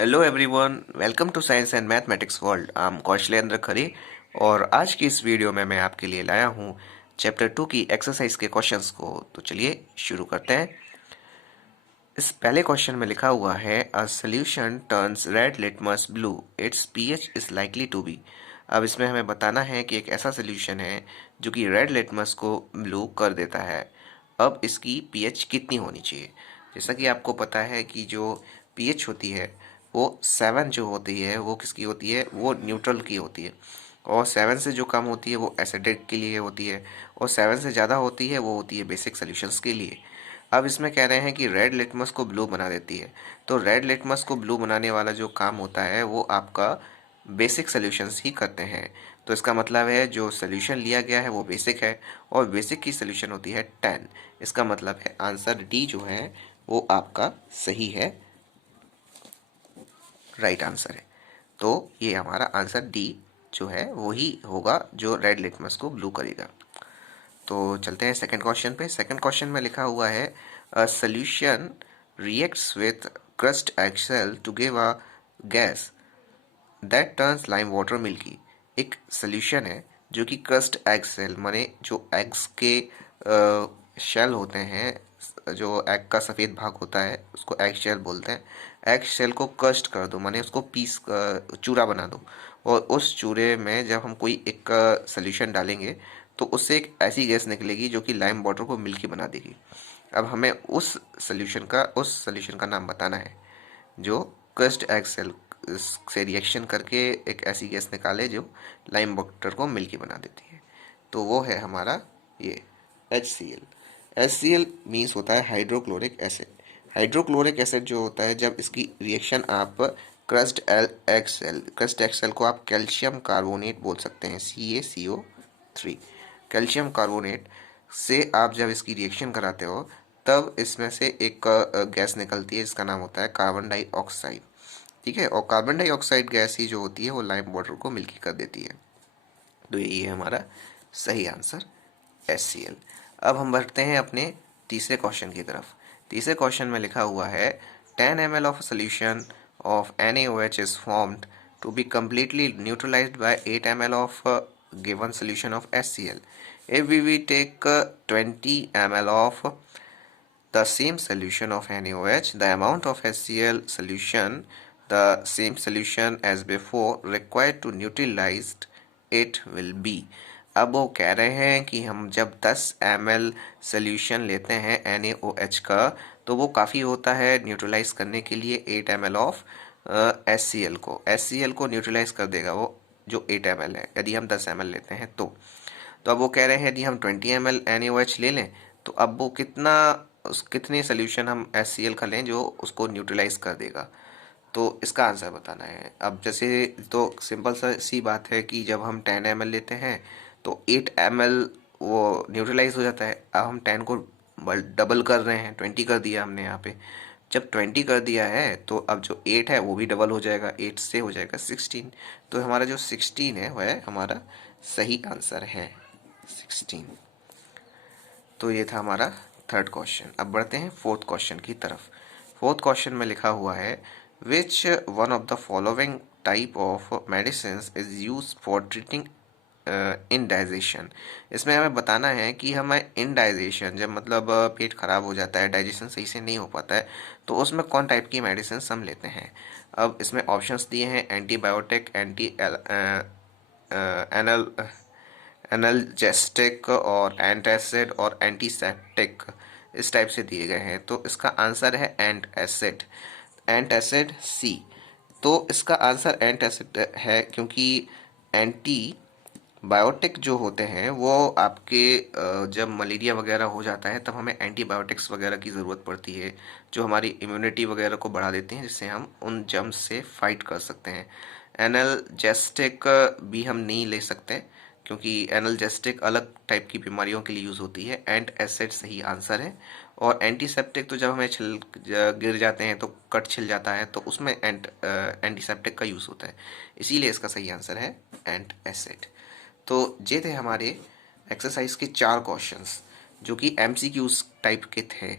Hello everyone, welcome to science and mathematics world. I am Kaushalendra Khare और आज की इस वीडियो में मैं आपके लिए लाया हूँ चैप्टर 2 की एक्सरसाइज के क्वेश्चंस को। तो चलिए शुरू करते हैं। इस पहले क्वेश्चन में लिखा हुआ है a solution turns red litmus blue, its pH is likely to be. अब इसमें हमें बताना है कि एक ऐसा सॉल्यूशन है जो कि रेड लिटमस को ब्लू कर देता है। अब इसकी पीएच कितनी होनी चाहिए? जैसा कि आपको पता है कि जो पीएच होती है वो 7 जो होती है वो किसकी होती है? वो न्यूट्रल की होती है। और 7 से जो कम होती है वो एसिडिक के लिए होती है, और 7 से ज़्यादा होती है वो होती है बेसिक सॉल्यूशंस के लिए। अब इसमें कह रहे हैं कि रेड लिटमस को ब्लू बना देती है। तो रेड लिटमस को ब्लू बनाने वाला जो काम होता है वो आपका बेसिक सॉल्यूशंस ही करते हैं। तो इसका मतलब है जो सॉल्यूशन लिया गया है वो बेसिक है, और बेसिक की सॉल्यूशन होती है 10। इसका मतलब है आंसर डी जो है वो आपका सही है, राइट आंसर है। तो ये हमारा आंसर डी जो है वही होगा जो रेड लिटमस को ब्लू करेगा। तो चलते हैं सेकंड क्वेश्चन पे। सेकंड क्वेश्चन में लिखा हुआ है a solution reacts with crushed eggshell to give a gas that turns lime water milky. एक सॉल्यूशन है जो कि क्रस्ट एक्सेल माने जो एग्स के शेल होते हैं, जो एग का सफ़ेद भाग होता है उसको एग शेल बोलते हैं। एग शेल को क्रस्ट कर दो माने उसको पीस चूरा बना दो, और उस चूरे में जब हम कोई एक सॉल्यूशन डालेंगे तो उससे एक ऐसी गैस निकलेगी जो कि लाइम वाटर को मिल्की बना देगी। अब हमें उस सॉल्यूशन का नाम बताना है जो क्रस्ट एग सेल से रिएक्शन करके एक ऐसी गैस निकाले जो लाइम वाटर को मिल्की बना देती है। तो वो है हमारा ये HCl। HCl मीन्स होता है हाइड्रोक्लोरिक एसिड। हाइड्रोक्लोरिक एसिड जो होता है जब इसकी रिएक्शन आप क्रस्ट एक्सेल को आप कैल्शियम कार्बोनेट बोल सकते हैं, CaCO3। कैल्शियम कार्बोनेट से आप जब इसकी रिएक्शन कराते हो तब इसमें से एक गैस निकलती है जिसका नाम होता है कार्बन डाइऑक्साइड। ठीक है, और कार्बन डाइऑक्साइड गैस ही जो होती है वो लाइम वाटर को मिल्की कर देती है। तो यही है हमारा सही आंसर, HCl। अब हम बढ़ते हैं अपने तीसरे क्वेश्चन की तरफ। तीसरे क्वेश्चन में लिखा हुआ है 10 ml of a solution of NaOH is formed to be completely neutralized by 8 ml of given solution of HCl. If we take 20 ml of the same solution of NaOH, the amount of HCl solution, the same solution as before, required to neutralize it will be। अब वो कह रहे हैं कि हम जब 10 ml solution लेते हैं NaOH का तो वो काफ़ी होता है न्यूट्रलाइज करने के लिए 8 ml ऑफ HCl को न्यूट्रलाइज कर देगा वो जो 8 ml है यदि हम 10 ml लेते हैं तो अब वो कह रहे हैं यदि हम 20 ml NaOH ले लें तो अब वो कितने सोल्यूशन हम HCl का लें जो उसको न्यूट्रलाइज कर देगा। तो इसका आंसर बताना है। अब जैसे तो सिंपल सी बात है कि जब हम 10 ml लेते हैं तो 8 ml वो न्यूट्रलाइज हो जाता है। अब हम 10 को डबल कर रहे हैं, 20 कर दिया हमने यहाँ पे। जब 20 कर दिया है तो अब जो 8 है वो भी डबल हो जाएगा, 8 से हो जाएगा 16। तो हमारा जो 16 है वह हमारा सही आंसर है, 16। तो ये था हमारा थर्ड क्वेश्चन। अब बढ़ते हैं फोर्थ क्वेश्चन की तरफ। फोर्थ क्वेश्चन में लिखा हुआ है which one of the following type of medicine is use for treating indigestion. इसमें हमें बताना है कि हमें इनडाइजेशन जब मतलब पेट खराब हो जाता है, डाइजेशन सही से नहीं हो पाता है, तो उसमें कौन टाइप की मेडिसिन हम लेते हैं। अब इसमें ऑप्शंस दिए हैं एंटीबायोटिक, एनल एनाल्जेस्टिक और एंटासिड और एंटीसेप्टिक, इस टाइप से दिए गए हैं। तो इसका आंसर है एंटासिड, एंटासिड सी। तो इसका आंसर एंटासिड है क्योंकि एंटी बायोटिक जो होते हैं वो आपके जब मलेरिया वगैरह हो जाता है तब हमें एंटीबायोटिक्स वगैरह की ज़रूरत पड़ती है जो हमारी इम्यूनिटी वगैरह को बढ़ा देती हैं, जिससे हम उन जर्म्स से फाइट कर सकते हैं। एनाल्जेस्टिक भी हम नहीं ले सकते क्योंकि एनाल्जेस्टिक अलग टाइप की बीमारियों के लिए यूज़ होती है। एंट एसिड सही आंसर है। और एंटीसेप्टिक तो जब हमें गिर जाते हैं तो कट छिल जाता है तो उसमें एंटीसेप्टिक का यूज़ होता है, इसीलिए इसका सही आंसर है एंट एसिड। तो ये थे हमारे एक्सरसाइज के 4 क्वेश्चंस जो कि MCQs टाइप के थे।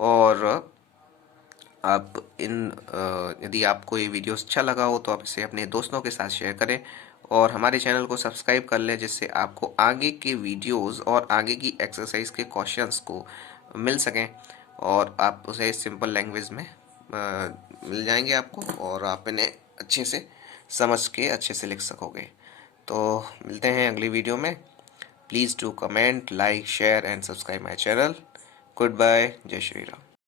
और आप यदि आपको ये वीडियो अच्छा लगा हो तो आप इसे अपने दोस्तों के साथ शेयर करें और हमारे चैनल को सब्सक्राइब कर लें, जिससे आपको आगे के वीडियोस और आगे की एक्सरसाइज के क्वेश्चंस को मिल सकें और आप उसे सिंपल लैंग्वेज में मिल जाएंगे आपको और आप इन्हें अच्छे से समझ के अच्छे से लिख सकोगे। तो मिलते हैं अगली वीडियो में। Please do comment, like, share and subscribe my channel. Good bye. जय श्री राम।